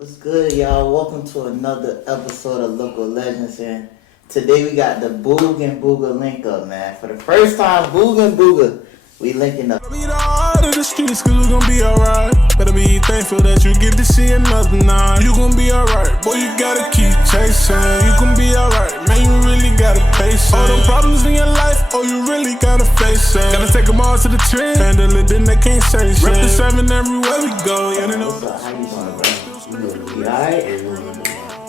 What's good, y'all? Welcome to another episode of Local Legends, and today we got the Boog and Booga link up, man. For the first time, Boog and Booga, we linking up. Be the heart of the streets, cause we gon' be alright. Better be thankful that you get to see another night. You gon' be alright, boy, you gotta keep chasing. You gon' be alright, man, you really gotta face it. All them problems in your life, oh, you really gotta face it. Gotta take them all to the chin, handle it, then they can't say shit. Rep the 7 everywhere we go, yeah, they know. What's up? How you doing, bro? You alright?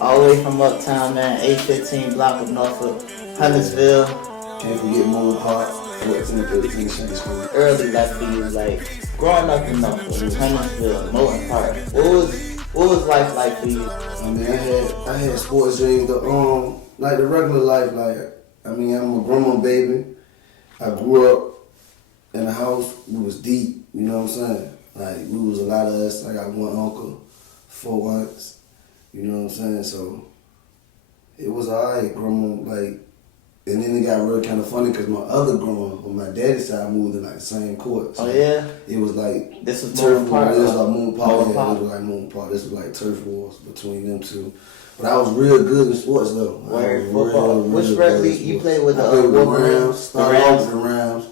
All the way from uptown, man. 815 block of Norfolk, Huntersville. Can't forget Moon Park, 14, 13, School. Early life for you, like growing up in Norfolk, Huntersville, Moulton Park. What was life like for you? I mean, I had sports dreams, like the regular life. I'm a grandma baby. I grew up in a house. We was deep. You know what I'm saying? Like we was a lot of us. I got one uncle, 4 aunts. You know what I'm saying? So it was alright, grandma. And then it got real kind of funny because my other grandma on my daddy's side moved in the same court. So oh yeah. It was like this was turf Park. wars. It was like Moon Park. Yeah, it was like Moon Park. This was like turf wars between them two. But I was real good in sports though. Word, football. Which red league you played with? I played with the Rams. Started off Rams. with the Rams.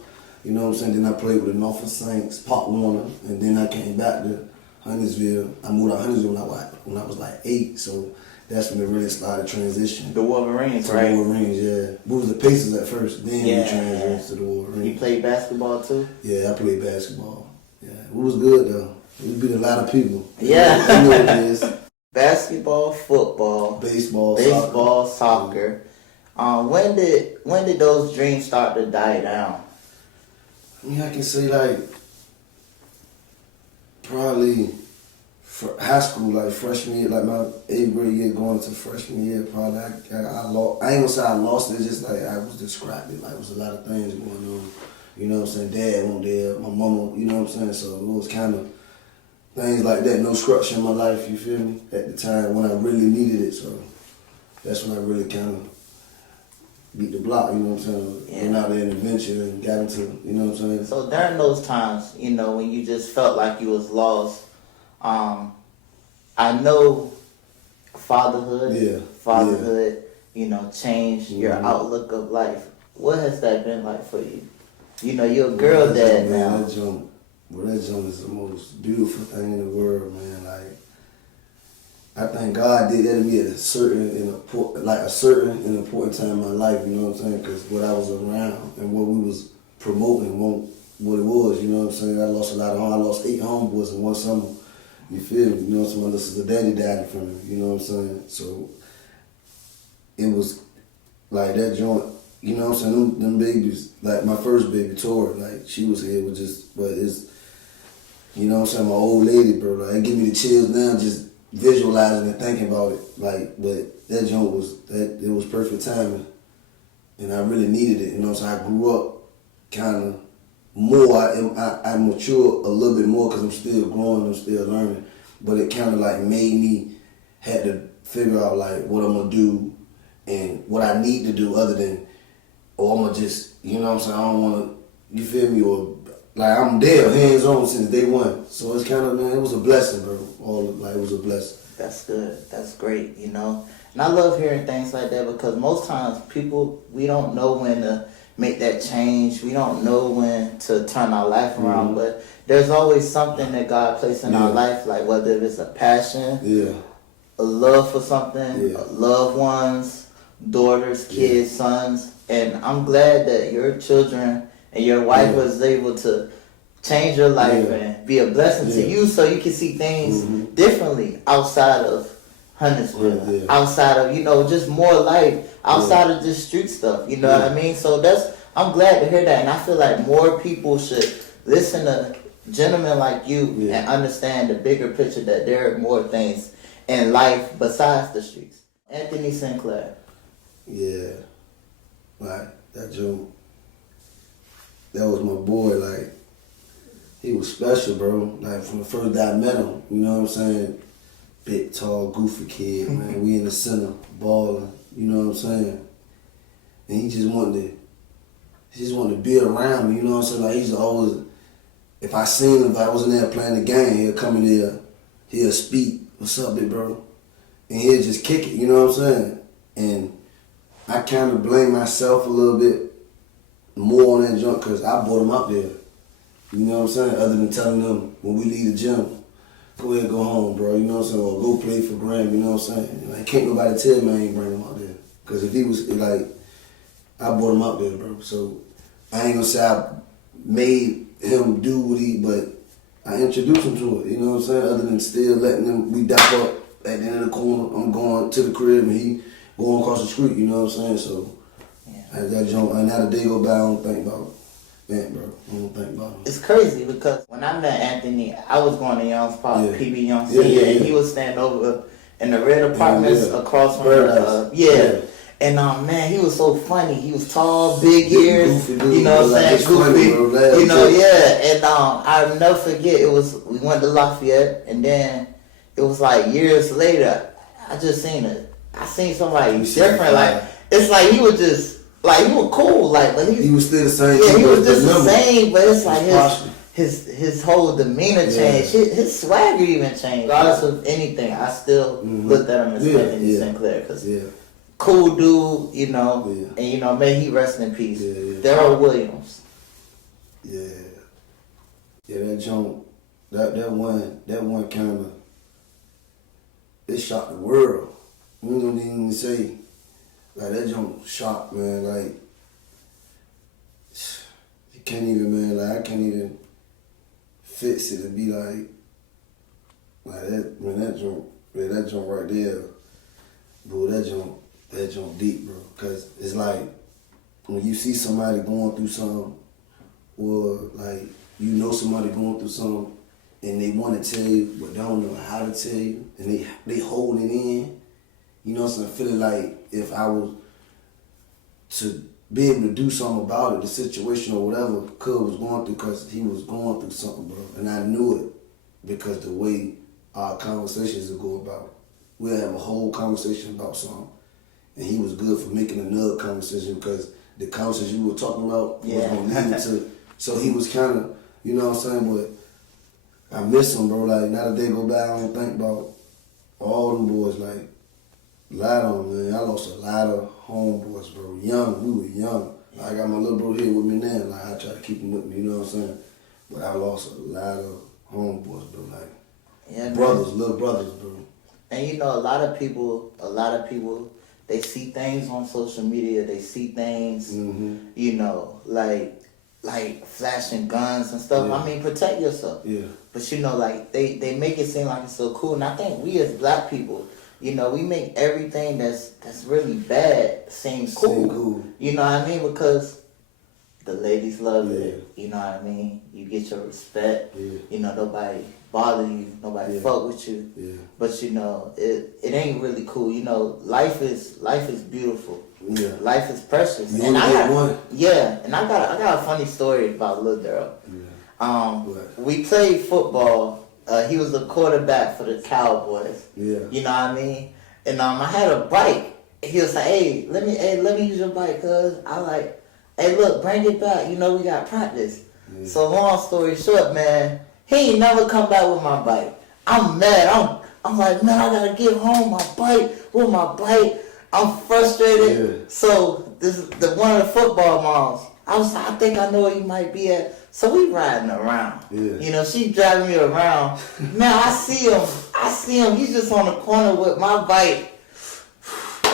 You know what I'm saying? Then I played with the Norfolk Saints, Pop Warner, and then I came back to Huntersville. I moved out Huntersville when I was like 8. So that's when it really started transition. The Wolverines, to right? The Wolverines, yeah. We was the Pacers at first, then Yeah. we transitioned to the Wolverines. You played basketball too? Yeah, I played basketball. Yeah, it was good though. We beat a lot of people. Yeah. You know what it is. Basketball, football, Baseball, soccer. When did those dreams start to die down? I mean, I can say probably high school, like freshman year, like my 8th grade year going into freshman year, probably I lost. I ain't gonna say I lost it. It's just like I was distracted. Like it was a lot of things going on. You know what I'm saying? Dad wasn't there, my mama. You know what I'm saying? So it was kind of things like that. No structure in my life. You feel me? At the time when I really needed it. So that's when I really kind of beat the block. You know what I'm saying? Yeah. Went out there and adventure and got into. You know what I'm saying? So during those times, when you just felt like you was lost. I know fatherhood, changed your outlook of life. What has that been like for you? You're a girl dad now. That jump is the most beautiful thing in the world, man. Like, I think God did that to me at a certain and important time in my life. You know what I'm saying? Because what I was around and what we was promoting wasn't what it was. You know what I'm saying? I lost a lot of home. I lost 8 homeboys in one summer. You feel me? You know what I'm saying? This is the daddy died from me. You know what I'm saying? So it was like that joint. You know what I'm saying? Them babies, like my first baby, Tori, like she was here with but it's, you know what I'm saying? My old lady, bro, like it give me the chills now just visualizing and thinking about it. But that joint it was perfect timing, and I really needed it. You know what I'm saying? I grew up kind of more. I matured a little bit more because I'm still growing, I'm still learning. But it kind of like made me had to figure out like what I'm gonna do and what I need to do other than, I'm gonna just, you know what I'm saying? I don't wanna, you feel me? Or like I'm there, hands on since day one. So it's kind of, man, it was a blessing, bro. It was a blessing. That's good. That's great. And I love hearing things like that because most times we don't know when to make that change. We don't know when to turn our life around, but there's always something that God placed in our life, like whether it's a passion, a love for something, loved ones, daughters, kids, sons. And I'm glad that your children and your wife was able to change your life and be a blessing to you so you can see things differently outside of Huntersville, outside of, just more life, outside of just street stuff, you know what I mean? So I'm glad to hear that, and I feel like more people should listen to gentlemen like you and understand the bigger picture that there are more things in life besides the streets. Anthony Sinclair. Yeah, like that joke, that was my boy, like, he was special, bro. Like, from the first day I met him, you know what I'm saying? Big, tall, goofy kid, man. We in the center, balling, you know what I'm saying? And he just wanted to be around me, you know what I'm saying? Like, he used to always, if I seen him, if I wasn't there playing the game, he'll come in there, he'll speak, what's up, big bro? And he'll just kick it, you know what I'm saying? And I kind of blame myself a little bit more on that junk because I brought him up there. You know what I'm saying? Other than telling them when we leave the gym, go ahead, go home, bro. You know what I'm saying? Or go play for Graham, you know what I'm saying? Like, can't nobody tell me I ain't bring him out there. Because if he was, like, I brought him out there, bro. So I ain't gonna say I made him do what but I introduced him to it, you know what I'm saying? Other than still letting him, we dap up at the end of the corner, I'm going to the crib and he going across the street, you know what I'm saying? So I got jump, and not a day go by, I don't think about that, bro. I don't think about him. It's crazy because when I met Anthony, I was going to Young's Park, PB Young Yeah, Senior, and he was staying over in the red apartments across from Paradise. And man, he was so funny. He was tall, big ears, goofy dude, you know what I'm saying? Goofy, funny, you know, And I'll never forget. We went to Lafayette, and then it was like years later. I seen somebody different. Like it's like he was just like he was cool. Like, but he was still the same. Yeah, he was just the same. But it's like his whole demeanor changed. His swagger even changed. Regardless of anything, I still looked at him as Anthony Sinclair because. Cool dude, you know, and you know, may he rest in peace. Daryl Williams. Yeah, that jump, that one kind of, it shocked the world. We don't even say, like that jump shocked, man. Like you can't even, man. Like I can't even fix it to be like that. Man, that jump right there, bro. That jump deep, bro. Cause it's like when you see somebody going through something, or like you know somebody going through something, and they want to tell you but don't know how to tell you, and they hold it in. You know what I'm saying? Feeling like if I was to be able to do something about it, the situation or whatever Cub was going through, because he was going through something, bro. And I knew it because the way our conversations would go about. We'll have a whole conversation about something. And he was good for making another conversation because the conversation you were talking about was going to lead to. So he was kind of, you know what I'm saying? But I miss him, bro. Like, not a day go by, I don't think about all them boys. Like, a lot of them, man. I lost a lot of homeboys, bro. Young, we were young. I got my little bro here with me now. Like, I try to keep him with me, you know what I'm saying? But I lost a lot of homeboys, bro. Like, brothers, little brothers, bro. And you know, a lot of people, they see things on social media. They see things, you know, like flashing guns and stuff. I mean, protect yourself. Yeah. But you know, like they make it seem like it's so cool. And I think we as black people, you know, we make everything that's really bad seem cool. You know what I mean? Because the ladies love it. You know what I mean? You get your respect. You know, nobody bother you, nobody fuck with you. But you know, it ain't really cool. You know, life is beautiful. Life is precious. You only get one. And I got a funny story about Lil Daryl. We played football. He was the quarterback for the Cowboys. You know what I mean? And I had a bike. He was like, hey, let me use your bike, cuz. I like, hey, look, bring it back. You know, we got practice. So long story short, man, he ain't never come back with my bike. I'm mad. I'm like, man, I gotta get home my bike with my bike. I'm frustrated. So this is one of the football moms. I was like, I think I know where you might be at. So we riding around. You know, she driving me around. Man, I see him. He's just on the corner with my bike.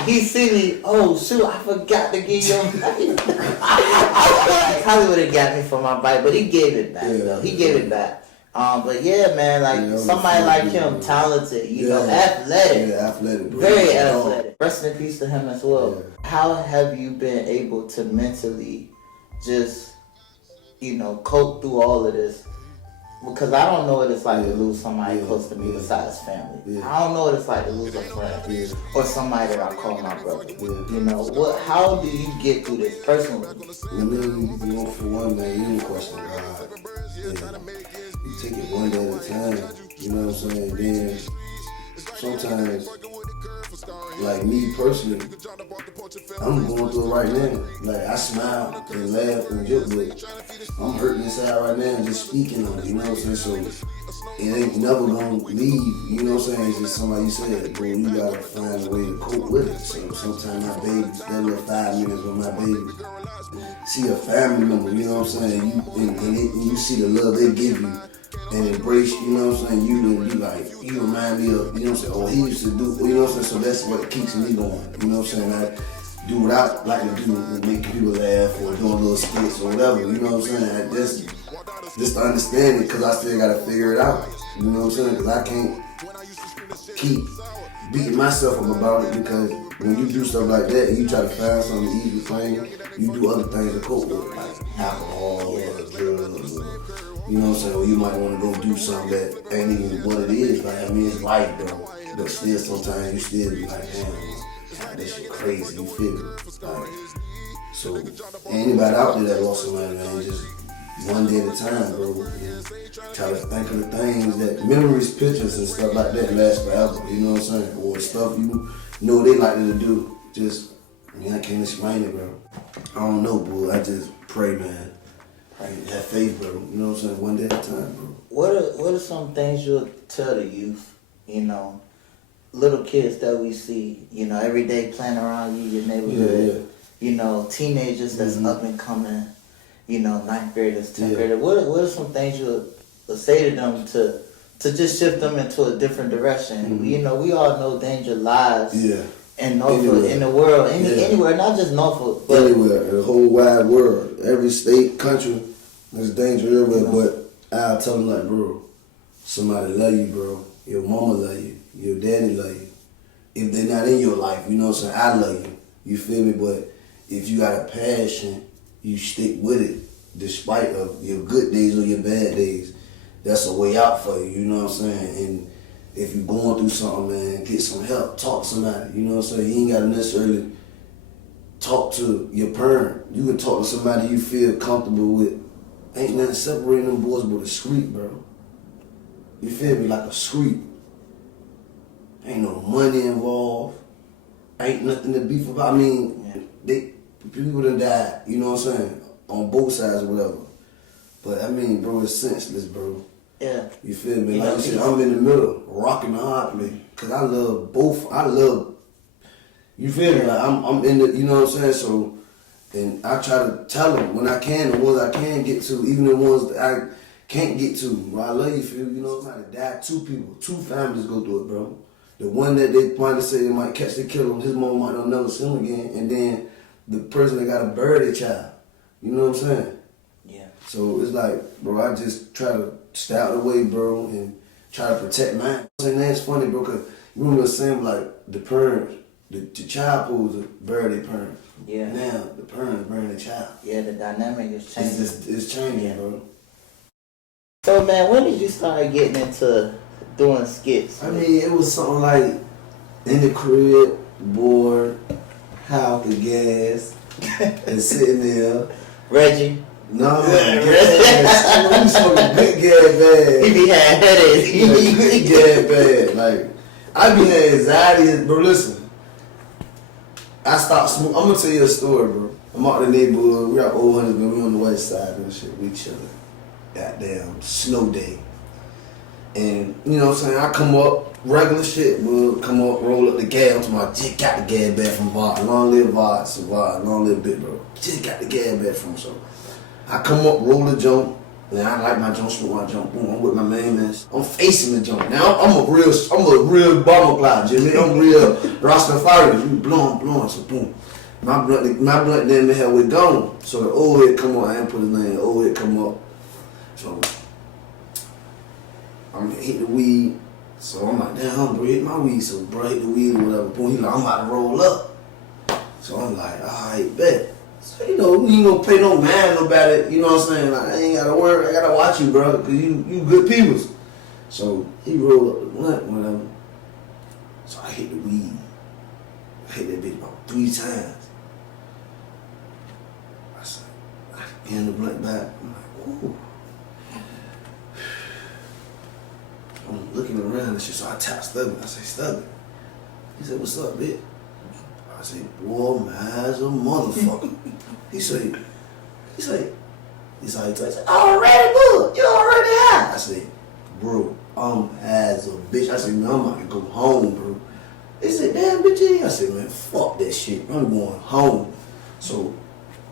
He see me. Oh shoot! I forgot to give him. I probably would have got me for my bike, but he gave it back. Though he gave it back. But yeah, man, like somebody like him, talented, you know, athletic. Athletic, bro. Very athletic. Rest in peace to him as well. How have you been able to mentally just, you know, cope through all of this? Because I don't know what it's like to lose somebody close to me besides family. I don't know what it's like to lose a friend or somebody that I call my brother. You know, how do you get through this personally? I mean, you know, for one, man, you don't question God. You take it one day at a time. You know what I'm saying? Then sometimes, like me personally, I'm going through it right now. Like, I smile and laugh and joke, but I'm hurting inside right now and just speaking on it, you know what I'm saying? So it ain't never gonna leave, you know what I'm saying? It's just somebody you said, bro, you gotta find a way to cope with it. So sometimes my baby, that little 5 minutes with my baby, see a family member, you know what I'm saying? And you see the love they give you and embrace, you know what I'm saying? You like, you remind me of, you know what I'm saying? Oh, he used to do, you know what I'm saying? So that's what keeps me going, you know what I'm saying? I do what I like to do, make people laugh or doing little skits or whatever, you know what I'm saying? Just to understand it, because I still got to figure it out. You know what I'm saying? Because I can't keep beating myself up about it, because when you do stuff like that and you try to find something easy plain, you do other things to cope with, like alcohol or drugs, or, you know what I'm saying? Or you might want to go do something that ain't even what it is. Like, I mean, it's life, bro. But still, sometimes you still be like, damn, God, this shit crazy. You feel me? Like, so, anybody out there that lost somebody, man, just one day at a time, bro. And try to think of the things that memories, pictures, and stuff like that last forever. You know what I'm saying? Or stuff you know they like to do. Just, I mean, I can't explain it, bro. I don't know, bro. I just pray, man. Pray, have faith, bro. You know what I'm saying? One day at a time, bro. What are some things you'll tell the youth? You know, little kids that we see. You know, every day playing around you, your neighborhood. Yeah. You know, teenagers that's up and coming. You know, 9th graders, 10th graders. What are some things you'll say to them to just shift them into a different direction? Mm-hmm. You know, we all know danger lies in Norfolk, in the world, anywhere, not just Norfolk, but anywhere, the whole wide world, every state, country, there's danger everywhere. You know, but I'll tell them, like, bro, somebody love you, bro. Your mama love you. Your daddy love you. If they're not in your life, you know what I'm saying? I love you. You feel me? But if you got a passion, you stick with it, despite of your good days or your bad days. That's a way out for you, you know what I'm saying? And if you're going through something, man, get some help, talk to somebody, you know what I'm saying? You ain't gotta necessarily talk to your parent. You can talk to somebody you feel comfortable with. Ain't nothing separating them boys but a street, bro. You feel me? Like a street. Ain't no money involved. Ain't nothing to beef about. I mean, people done died, you know what I'm saying? On both sides or whatever. But I mean, bro, it's senseless, bro. Yeah. You feel me? Like you said, I'm in the middle, rocking the hard place. Cause I love both. You feel me? Like I'm in the, you know what I'm saying? So, and I try to tell them when I can, the ones I can get to, even the ones that I can't get to. Bro, I love you, feel you know, somebody died, 2 people, 2 families go through it, bro. The one that they might say they might catch the killer, his mom might not never see him again, and then the person that gotta bury their child. You know what I'm saying? Yeah. So it's like, bro, I just try to stay out of the way, bro, and try to protect mine. And that's funny, bro, because you remember the saying, like, the parents, the child supposed to bury their parents. Yeah. Now, the parents burying the child. Yeah, the dynamic is changing. It's changing, bro. So, man, when did you start getting into doing skits? I mean, it was something like in the crib, bored, high off the gas, and sitting there. Reggie. No, gas. We smoking big gas bad. He be had headaches. Big gas bad. Like, I be having anxiety. Bro, listen. I stopped smoking. I'm gonna tell you a story, bro. I'm out in the neighborhood. We out Old Hunters, but we on the west side and shit. We chilling. Goddamn snow day. And you know what I'm saying? I come up, regular shit, bro. Come up, roll up the gas. I'm talking about, just got the gas back from VOD. Long live VOD, survive. Long live Big Bro. Just got the gas back from him. So I come up, roll the jump. And I like my jump, smoke my jump. Boom, I'm with my main man. I'm facing the jump. Now I'm a real bomber cloud, Jimmy. I'm real Rastafari. You blowing, so boom. My blunt then the hell we gone. So the old head come up. I ain't put his name. The old head come up. So I'm gonna hit the weed. So I'm like, damn, bro, hit my weed. So bro, hit the weed or whatever. Boom, he like, I'm about to roll up. So I'm like, alright, bet. So, you know, you ain't gonna pay no mind about it. You know what I'm saying? Like, I ain't gotta worry. I gotta watch you, bro, because you good peoples. So he rolled up the blunt, whatever. So I hit the weed. I hit that bitch about 3 times. I said, I hand the blunt back. I'm like, ooh. I'm looking around and shit, so I tap Stubby. I say, Stubby. He said, what's up, bitch? I said, boy, man's a motherfucker. He said, already good. You already high. I said, bro, I'm as a bitch. I said, man, I'm about to go home, bro. He said, damn, bitch. I said, man, fuck that shit. I'm going home. So,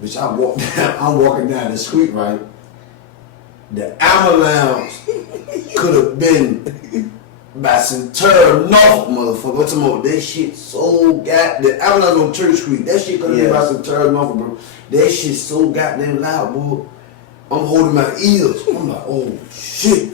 bitch, I'm walking down the street, right? The ambulance could have been by Centura, Norfolk, motherfucker. What's the more? That shit so the ambulance on Church Street. That shit could have been by Centura, Norfolk, bro. That shit so goddamn loud, boy. I'm holding my ears. I'm like, oh shit.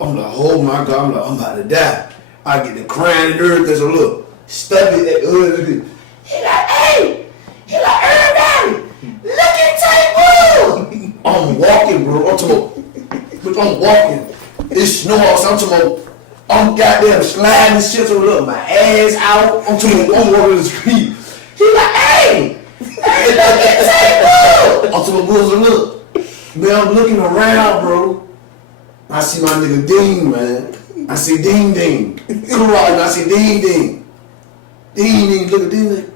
I'm like, oh my God. I'm like, I'm about to die. I get the crying and everything. So look, stuff it at the hood. He like, hey. He like, everybody, look at Tae Boog. I'm walking, bro. I'm walking. It's snow outside. I'm goddamn sliding shit over. Look, my ass out. I'm walking the street. He like, hey, look at Tae Boog. I'm talking about, look. Man, I'm looking around, bro. I see my nigga Dean, man. I see Dean. Come on, and I see Dean. Dean, look at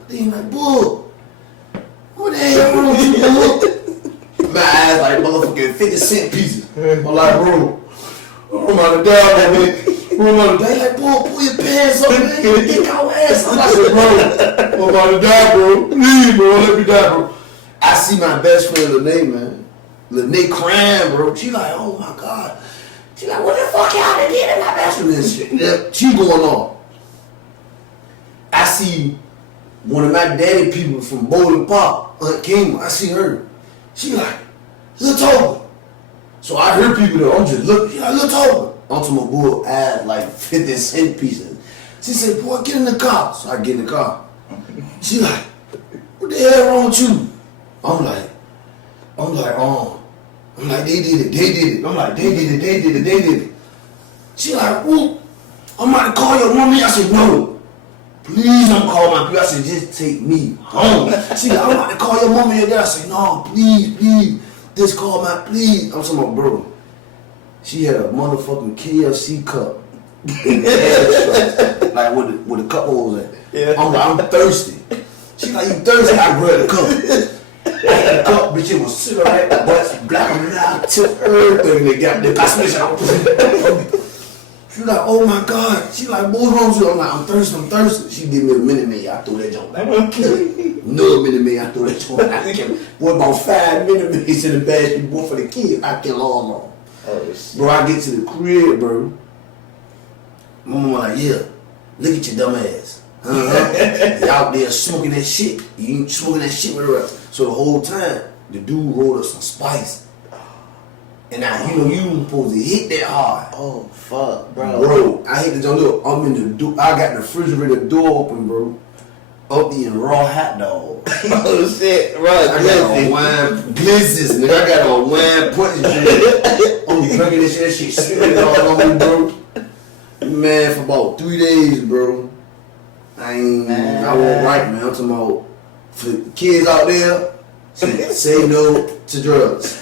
Dean like, Boog. What the hell wrong with you, Boog? My eyes like motherfucking 50-cent pieces. I'm like, bro, I'm out of die, man. Like, Boog, pull your pants up, man. Get your ass up. I said, bro, I'm out of die, bro. Please, bro, let me die, bro. I see my best friend, Lene, man. Lene crying, bro. She like, oh my God. She like, what the fuck y'all done did in my best friend? This shit. Yeah, she going on. I see one of my daddy people from Bowling Park, Aunt Kim. I see her. She like, Lil Toba. So I hear people there. I'm just looking. She like, Lil Toba. I'm to my boy, ass like 50-cent pieces. She said, boy, get in the car. So I get in the car. She like, what the hell wrong with you? I'm like, they did it. I'm like, they did it. She like, whoop, I'm about to call your mommy. I said, no, please don't call my people. I said, just take me home. She like, I'm about to call your mommy and dad. I said, no, please, just call my, please. I'm talking about, bro, she had a motherfucking KFC cup in the ass, like with the cup holes in it. Yeah. I'm like, I'm thirsty. She like, you thirsty? I grabbed the cup. I had a cup, bitch, it was cigarette, butts, black and loud, tip, everything they got there. I smash out. She like, oh my God. She like, what's wrong with you? I'm like, I'm thirsty. She give me a Minute Maid. I threw that joint back. No Minute Maid. I threw that joint back. Boy, about 5 Minute Maids in the basket, boy, for the kids. I kill all of them. Oh, shit. Bro, I get to the crib, bro. My mama like, yeah, look at your dumb ass. You out there smoking that shit. You ain't smoking that shit with her. So the whole time, the dude rolled up some spice. And now, you supposed to hit that hard. Oh, fuck, bro. Bro, I hit the jump. Look, I'm in the door. I got the refrigerator door open, bro. Up eating raw hot dog. Oh, shit, bro. I got a wine blizzards, nigga. I got a wine punch drink. I'm drinking this shit. That shit spilling all over me, bro. Man, for about 3 days, bro. I won't right, man. I'm talking about for the kids out there, say no to drugs.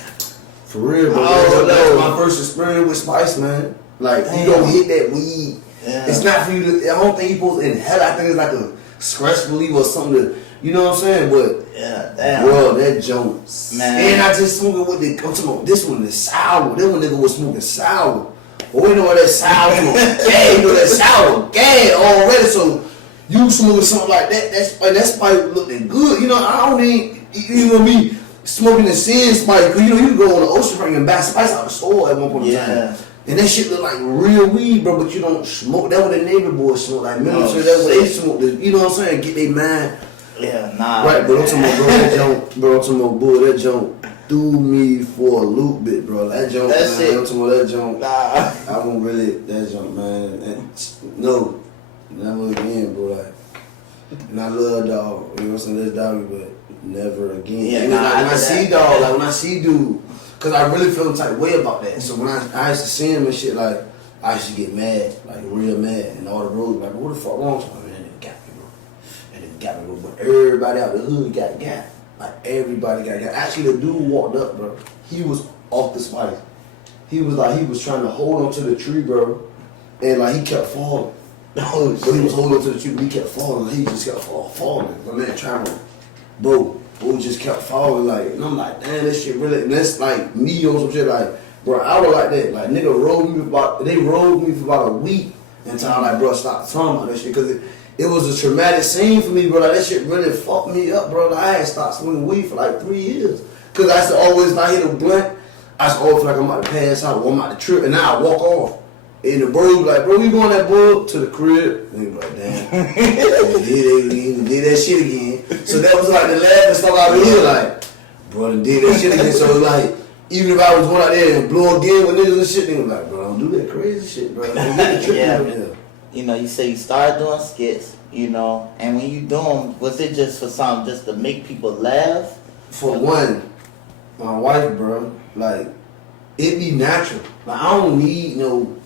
For real, bro. That's my first experience with spice, man. Like, you don't hit that weed. Yeah. It's not for you to, I don't think you're supposed to inhale. I think it's like a stress reliever or something to, you know what I'm saying? But, yeah, damn. Bro, that joint. Man. And I just smoked with the, I'm talking about this one is sour. That one nigga was smoking sour. But we know what that sour gas, you know that sour gas already, so you smoking something like that, that spice looking good. You know, I don't need, you know me smoking the sin spice, because you know, you can go on the ocean front and buy spice out the store at one point in time. And that shit look like real weed, bro, but you don't smoke. That what the neighbor boys smoke, like military, that's what they smoke, you know what I'm saying, get their mind. Yeah, nah. Right, but I'm talking about, bro, that junk, bro, I'm talking about, boy, that junk threw me for a loop bit, bro. That junk, man, I'm talking about that junk. Nah. I won't really, that junk, man. No, never again, bro, like. And I love dog, you know what I'm saying, that's doggy, but never again. Yeah, and when I see dog, like when I see dude, cause I really feel the type of way about that. So when I used to see him and shit, like I used to get mad, like real mad, and all the roads like, what the fuck wrong with him? And it got me, bro. And it got me, bro. But everybody out the hood got. Like everybody got. Actually, the dude walked up, bro. He was off the spice. He was trying to hold on to the tree, bro, and like he kept falling. Oh But he was shit. holding on to the tree, but he kept falling. He just kept falling. My man traveling. Bro just kept falling, like, and I'm like, damn, this shit really, and that's like me on some shit, like, bro, I was like that, like, nigga they rolled me for about a week until I, like, bro, stopped talking about that shit, because it was a traumatic scene for me, bro, like, that shit really fucked me up, bro, like, I had stopped smoking weed for like 3 years, because I used to always, if I hit a blunt, I used to always feel like I'm about to pass out, or I'm about to trip, and now I walk off. And the bro be like, bro, we going that bull to the crib. And he be like, damn. He did that shit again. So that was like the laughing stuff out of here, like, bro, they did that shit again. So like, even if I was going out there and blow again with niggas and shit, they was like, bro, don't do that crazy shit, bro. Don't do that trick Yeah. over here. You know, you say you started doing skits, you know, and when you do them, was it just for something just to make people laugh? For one, my wife, bro, like, it be natural. Like, I don't need no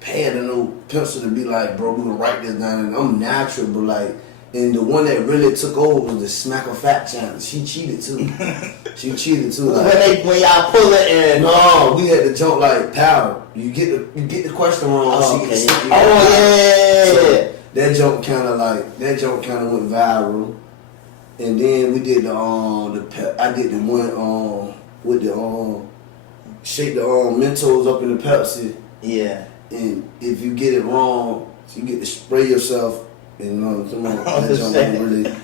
pad or no pencil to be like, bro, we gonna write this down. And I'm natural, but like, and the one that really took over was the Smack a Fat challenge. She cheated too. Like, When y'all pull it in. no, we had to jump like powder. You get the question wrong. Oh, she okay. get the Yeah. So that jump kind of went viral. And then we did I did the one with the shake the Mentos up in the Pepsi. Yeah. And if you get it wrong, you get to spray yourself. And come on, that jump ain't really.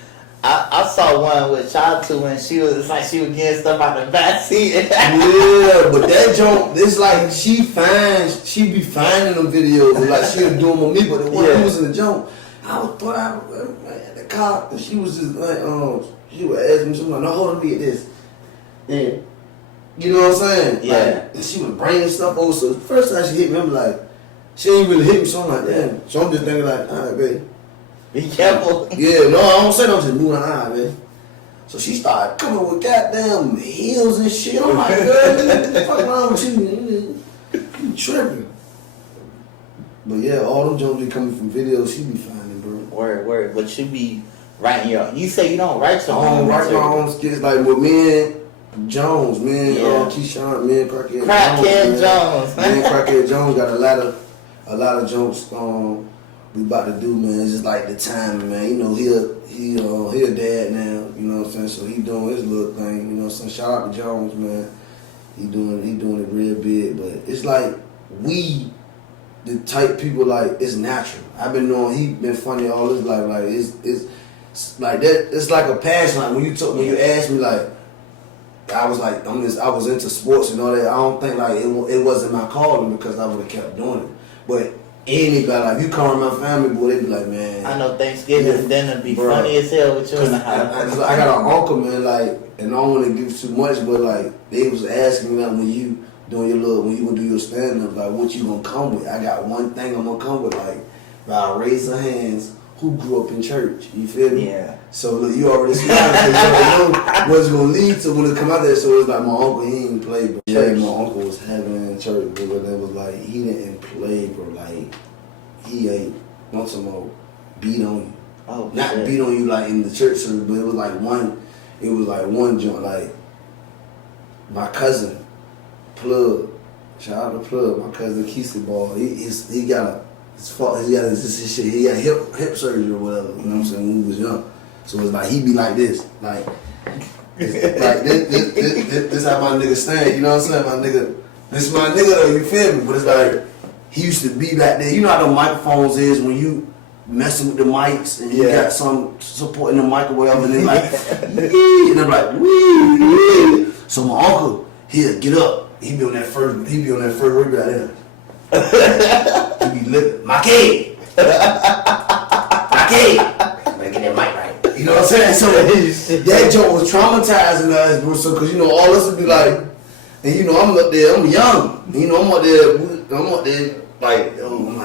I saw one with Child 2 and it's like she was getting stuff out the backseat. Yeah, but that jump, it's like she be finding them videos, and like she'll do them on me, but the one who was in the jump, I was thought I at the cop, and she was just like, she would ask me, she was like, no, hold on, me at this. And, you know what I'm saying? Yeah. Like, and she was bringing stuff over, so the first time she hit me, I'm like, she ain't really hit me, so I'm like, damn. So I'm just thinking like, all right, babe. Be careful. Yeah, no, I don't say no, I'm just moving her eye, man. So she started coming with goddamn heels and shit. I'm like, girl, what the fuck wrong with you? You tripping. But yeah, all them jumps be coming from videos she be finding, bro. Word. But you be writing you say you don't write your I own don't write my material. own skits like with me and Jones, Keyshawn, me and Crackhead Jones. Me and Crackhead Jones got a lot of jokes we about to do, man. It's just like the timing, man. You know, he a dad now, you know what I'm saying? So he doing his little thing, you know what I'm saying? Shout out to Jones, man. He doing it real big, but it's like we the type people like it's natural. I've been knowing he been funny all his life, like it's like that. It's like a passion. Like when you asked me, like I was like I was into sports and all that. I don't think like it wasn't my calling because I would have kept doing it, but. Anybody, like you come around my family, boy, they be like, man. I know Thanksgiving dinner be funny as hell with you in the house. I got an uncle, man, like, and I don't want to give too much, but like they was asking me like when you gonna do your stand up, like what you gonna come with? I got one thing I'm gonna come with, like, by raise of hands, who grew up in church? You feel me? Yeah. So look, you already smiling because you already know what it's gonna lead to when it come out there. So it's like my uncle, he didn't play, bro. Yeah, my uncle was having it in church, bro, but it was like he didn't play, bro. Like he ain't want some more beat on you. Oh, not shit. beat on you like in the church service, but it was like one joint. Like my cousin Plug, shout out to Plug, my cousin Keisha Ball. He got his shit. He got hip surgery or whatever. You know what I'm saying? When he was young, so it's like he be like this, like this how my nigga stand. You know what I'm saying? My nigga, this is my nigga though. You feel me? But it's like he used to be back there. You know how the microphones is when you messing with the mics and you got some supporting the mic or whatever, and they like, and they're like, wee. So my uncle, he'll get up. He be on that first word right there. He be looking, my kid. Man, get that mic right. You know what I'm saying? So that joke was traumatizing us, bro. So, cause you know, all us would be like, and you know, I'm up there, I'm young. And, you know, I'm up there, like, I'm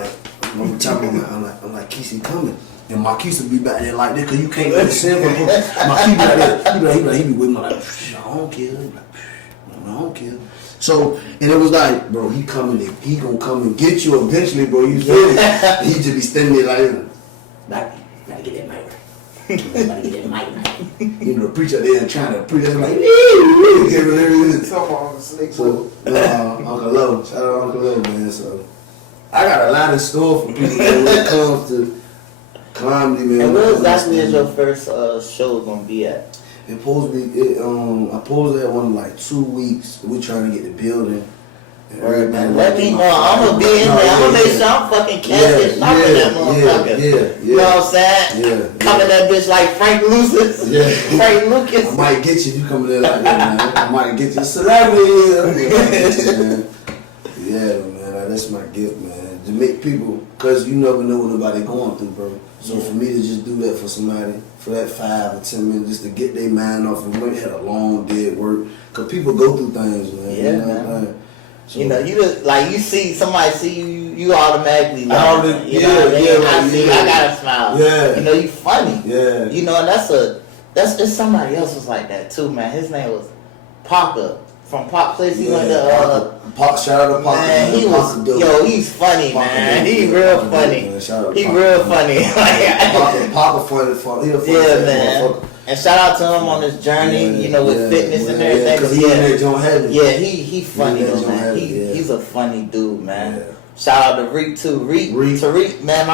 like, Keisha coming. And Marquise would be back there like that, cause you can't understand what Marquise be like that. He be with me like, I don't care. I don't care. So, and it was like, bro, he gonna come and get you eventually, bro. You feel it? He just be standing there like, gotta get that mic right. Gotta get that mic right. You know, the preacher there trying to preach, like, so, Uncle Love, shout out Uncle Love, man. So, I got a lot in store for people when it comes to comedy, man. And where exactly is your first show gonna be at? It supposed to be. I supposed to have one in like 2 weeks. We trying to get the building. Word, man. Let me know. I'm gonna be in there. I'm gonna make sure I'm fucking catching that motherfucker. Yeah. You know what I'm saying? Yeah. Coming that bitch like Frank Lucas. Yeah. Frank Lucas. I might get you if you coming there like that, man. I might get you a celebrity. Man. Yeah, man. Like, that's my gift, man. To make people, cause you never know what nobody going through, bro. So for me to just do that for somebody, for that 5 or 10 minutes, just to get their mind off and we had a long day at work. Cause people go through things, man. Yeah, you know man. What I'm saying? So, you know, you just, like you see somebody see you automatically like, I gotta smile. Yeah. You know, you funny. Yeah. You know, and that's somebody else was like that too, man. His name was Parker from Pop Place. He went to Pop, shout out to Pop. Man, he was he's funny, Papa man. Dude. He real Papa funny. Dude, man. Shout out to He Papa real Dude. funny. Papa funny. He a funny Yeah, man. motherfucker. And shout out to him on his journey, you know, with fitness and everything. Cause he in there John Heavy. Yeah, he funny He in though, there, man. John Heavy, He's a funny dude, man. Yeah. Shout out to Reek too. Reek, man,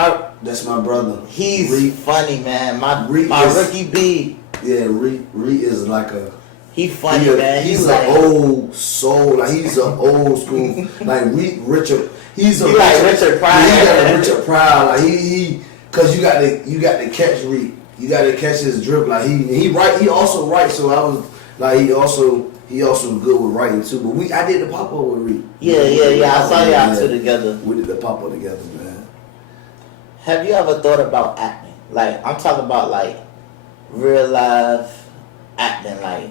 That's my brother. he's Reek. funny, man. My Reek rookie B. Yeah, Reek is like a. He funny, man. He's like an old soul. Like he's an old school. Like Richard. He's a He like Richard Pryor. Yeah, he got a Richard Pryor. Like he. Cause you got to catch Reek. You got to catch his drip. Like he write. He also writes. So I was like he also good with writing too. But I did the pop up with Reek. Yeah. I saw y'all two together. We did the pop up together, man. Have you ever thought about acting? Like I'm talking about like real life acting, like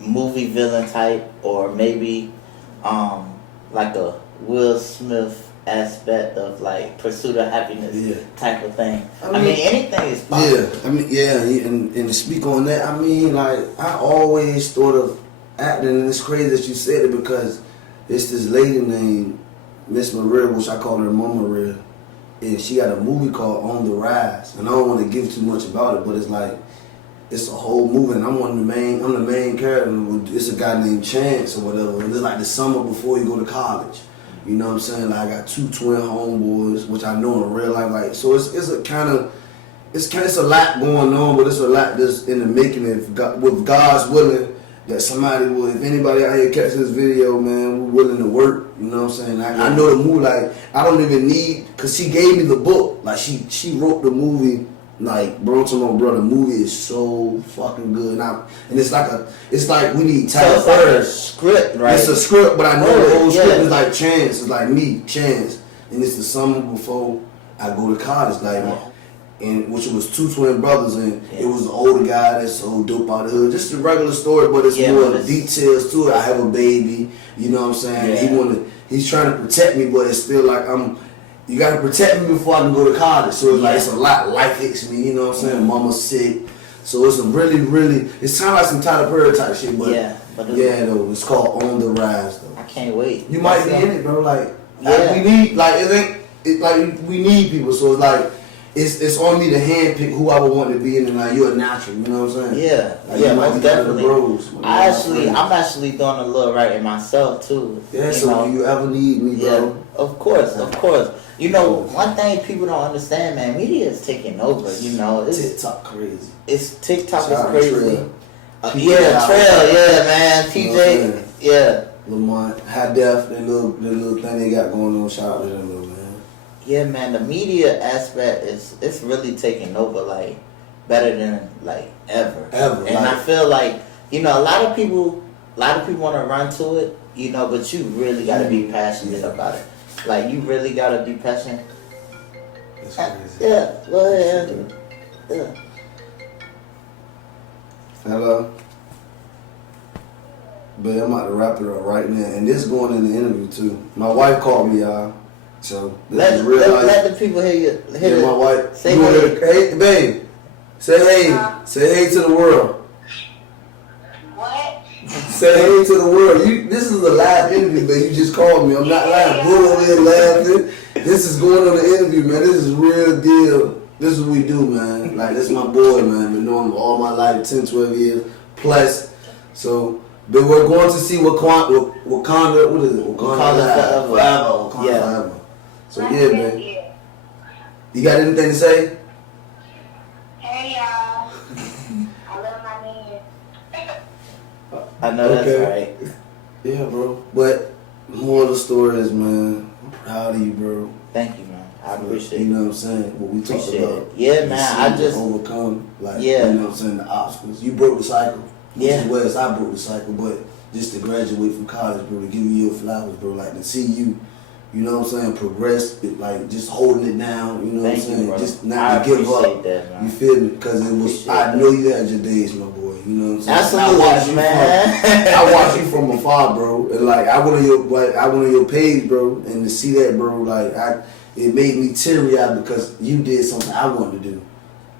movie villain type, or maybe like a Will Smith aspect of like Pursuit of Happiness type of thing. I mean anything is possible. And to speak on that, I mean like I always thought of acting, and it's crazy that you said it because it's this lady named Miss Maria, which I call her Mama Maria, and she got a movie called On the Rise, and I don't want to give too much about it, but it's like it's a whole movie, and I'm the main character. It's a guy named Chance or whatever, and it's like the summer before you go to college. You know what I'm saying? Like I got 2 twin homeboys, which I know in real life. Like so, it's a lot going on, but it's a lot that's in the making. With God's willing, that somebody will, if anybody out here catch this video, man, we're willing to work. You know what I'm saying? I know the movie. Like I don't even need, cause she gave me the book. Like she wrote the movie. Like, bro, the movie is so fucking good. And it's like we need Tyler Perry. It's a script, right? It's a script, but I know the whole script is like Chance. It's like me, Chance. And it's the summer before I go to college, like, and which was 2 twin brothers, and it was the older guy that's so dope out of the hood. Just a regular story, but it's more details to it. I have a baby, you know what I'm saying? Yeah. He's trying to protect me, but it's still like you gotta protect me before I can go to college. So it's like it's a lot. Life hits me, you know what I'm saying? Mama's sick. So it's a really, it's kind of like some Tyler Perry type shit, but though, it's called On the Rise though. I can't wait. You might be in it, bro. Like we need, like we need people. So it's like it's on me to handpick who I would want to be in, and like you're a natural. You know what I'm saying? Yeah, like, most definitely. I'm actually doing a little writing myself too. Yeah, so if you ever need me, bro. Yeah, of course. You know, one thing people don't understand, man, media is taking over. You know, it's TikTok crazy. It's TikTok is crazy. Trail, man. TJ, yeah. Lamont, High Def, the little thing they got going on. Shout out to them, little man. Yeah, man. The media aspect it's really taking over, like better than like ever. And I feel like a lot of people want to run to it, but you really got to be passionate about it. Like, you really gotta be passionate. That's crazy. Yeah, go ahead. Yeah. Hello? But I'm about to wrap it up right now. And this is going in the interview, too. My wife called me, y'all. So, let the people hear you. My wife. Say hey. Hey, babe. Say hey. Say hey to the world. Say hey to the world. This is a live interview, man. You just called me. I'm not lying. Bro over here laughing. This is going on the interview, man. This is real deal. This is what we do, man. Like, this is my boy, man. Been knowing him all my life, 10, 12 years plus. So, but we're going to see Wakanda, what is it? Wakanda Forever. Forever. So yeah, man. You got anything to say? Hey y'all. I love my man. I know that's right. Yeah, bro. But more of the story is, man, I'm proud of you, bro. Thank you, man. I appreciate You it. know what I'm saying? What we talked Appreciate about. it. Yeah, man. I just overcome, like, Yeah. you know what I'm saying, the obstacles. You broke the cycle. Which Yeah. is whereas I broke the cycle, but just to graduate from college, bro, to give you your flowers, bro, like to see you, you know what I'm saying, progress, like just holding it down, you know what I'm Thank you, saying, bro. just I not to give up. appreciate that, man. You feel me? Because it was, Appreciate I that. know you had your days, my boy. You know what I'm saying? Absolutely, I watched you man. I watched you from afar, bro, and like I went on your page, bro, and to see that, bro, like it made me teary eyed because you did something I wanted to do.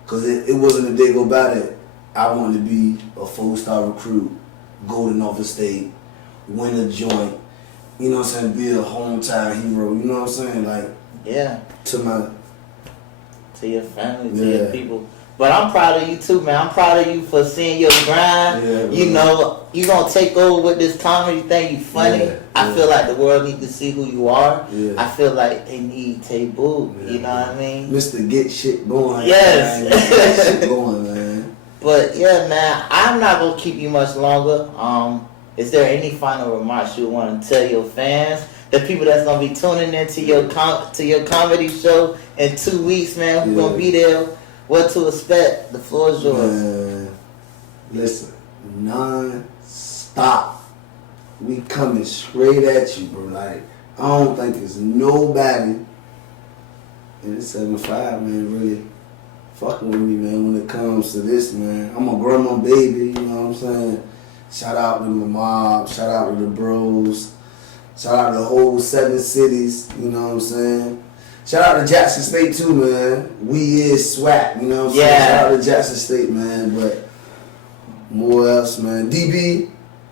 Cause it wasn't a day go by that I wanted to be a 4-star recruit, go to Norfolk State, win a joint, you know what I'm saying, be a hometown hero, you know what I'm saying, like Yeah. to your family, to Yeah. your people. But I'm proud of you too, man. I'm proud of you for seeing your grind. Yeah, you bro. know, you gonna take over with this comedy thing. You funny. Yeah, I yeah. feel like the world needs to see who you are. Yeah. I feel like they need Tae Boog. Yeah, You know what I mean? Mr. Get Shit Going. Yes. Man. Get shit going, man. But yeah, man, I'm not gonna keep you much longer. Is there any final remarks you want to tell your fans, the people that's gonna be tuning into your comedy show in 2 weeks, man? Who's gonna be there? What to expect? The floor is yours. Man, listen, non-stop. We coming straight at you, bro. Like, I don't think there's nobody in the 75, man, really fucking with me, man, when it comes to this, man. I'm a grandma baby, you know what I'm saying? Shout out to my mom, shout out to the bros, shout out to the whole 7 cities, you know what I'm saying? Shout out to Jackson State too, man. We is swag, you know what I'm saying? Shout out to Jackson State, man. But more else, man. DB,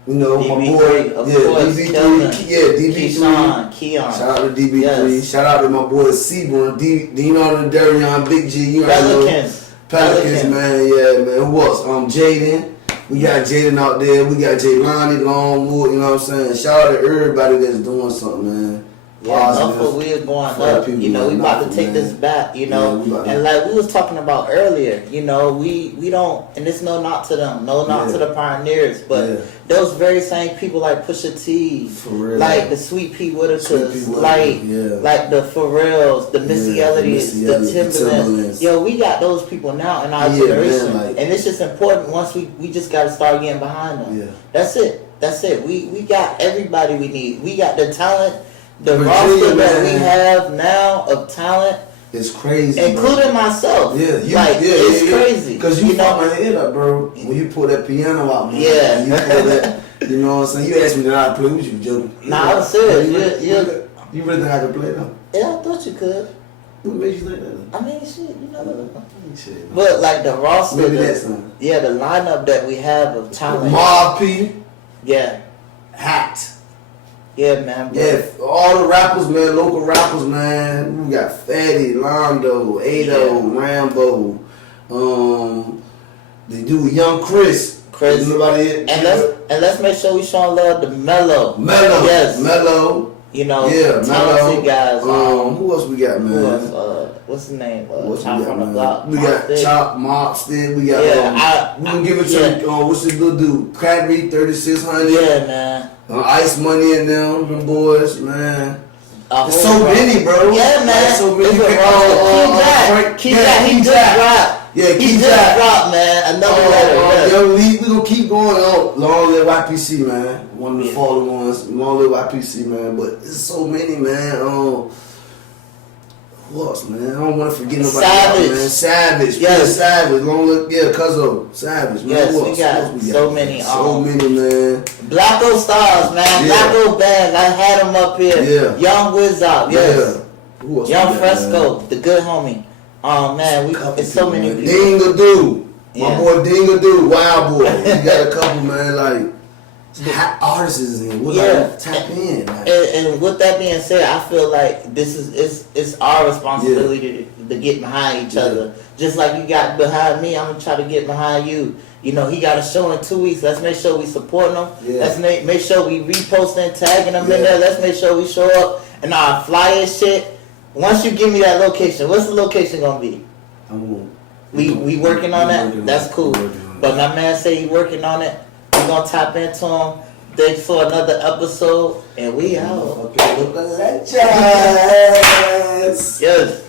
you know, my boy. Of yeah, course, DB3. Yeah, DB3. Keon. Shout out to DB3. Yes. Shout out to my boy Seaborn, Dino and Darion, Big G. You know, Pelicans, man. Yeah, man. Who else? Jaden. We got Jaden out there. We got Jaylani Longwood. You know what I'm saying? Shout out to everybody that's doing something, man. Yeah, Norfolk, we are going up. You know, we about to take this back, you know. And like we was talking about earlier, you know, we don't, and it's no knock to them, no knock to the pioneers, but those very same people like Pusha T, like the Sweet Pea Whitakers, like the Pharrells, the Missy Elliott's, the Timberlands. Yo, we got those people now in our generation. And it's just important once we just got to start getting behind them. Yeah. That's it. We got everybody we need. We got the talent. The Virginia, roster that we man. have now of talent, it's crazy, including myself. Yeah, it's crazy. Because you fucked my head up, bro. When you pull that piano out, man. Yeah. You pull that. You know what I'm saying? You asked me that I play with you, joking. Nah, I was serious. You really think I could play though? Yeah, I thought you could. What made you think that? I mean, shit, you know. Shit. But like the roster, Maybe that's something. Yeah, the lineup that we have of talent. Mob P. Yeah. Hat. Yeah, man. Bro. Yeah, all the rappers, man, local rappers, man. We got Fatty, Londo, Ado, Rambo. They do Young Chris. Let's make sure we showing love to Mello. Yes. Mello. You know, Mello. talented guys. Who else we got, man? Who else? What's his name? Chop from the block. We got Chop, Mobster. We got. We gonna give it to what's this little dude? Crabby 3600. Yeah, man. Ice Money and them boys, man. There's so many, bro. Yeah, man. So many. Key Jack, he just dropped. Yeah, he just dropped, man. Another letter. Yo, we gonna keep going on. Long live YPC, man. One of the fallen ones. Long live YPC, man. But there's so many, man. Who else, man? I don't want to forget nobody Savage. else, man. Savage. Yes. Savage. Long live, Cuzzo. Savage, man. Yes, Who we else? got so many. So many, man. Blacko Stars, man. Yeah. Blacko Bag. I had him up here. Yeah. Young Wizard. Yes. Yeah. Who else Young we got, Fresco, man? the good homie. Man, it's so many people. Dingadoo. My boy Dingadoo. Wild Boy. We got a couple, man, like artists in. We're like, tap in. Like. And with that being said, I feel like this is it's our responsibility to get behind each other. Just like you got behind me, I'm gonna try to get behind you. You know, he got a show in 2 weeks. Let's make sure we support him. Yeah. Let's make sure we reposting, tagging him in there. Let's make sure we show up in our flyer shit. Once you give me that location, what's the location gonna be? We working on that? That's cool. But my man say he working on it. We gonna tap into him. Thanks for another episode, and we out. Okay, look at Legends. Yes.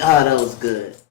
Ah, that was good.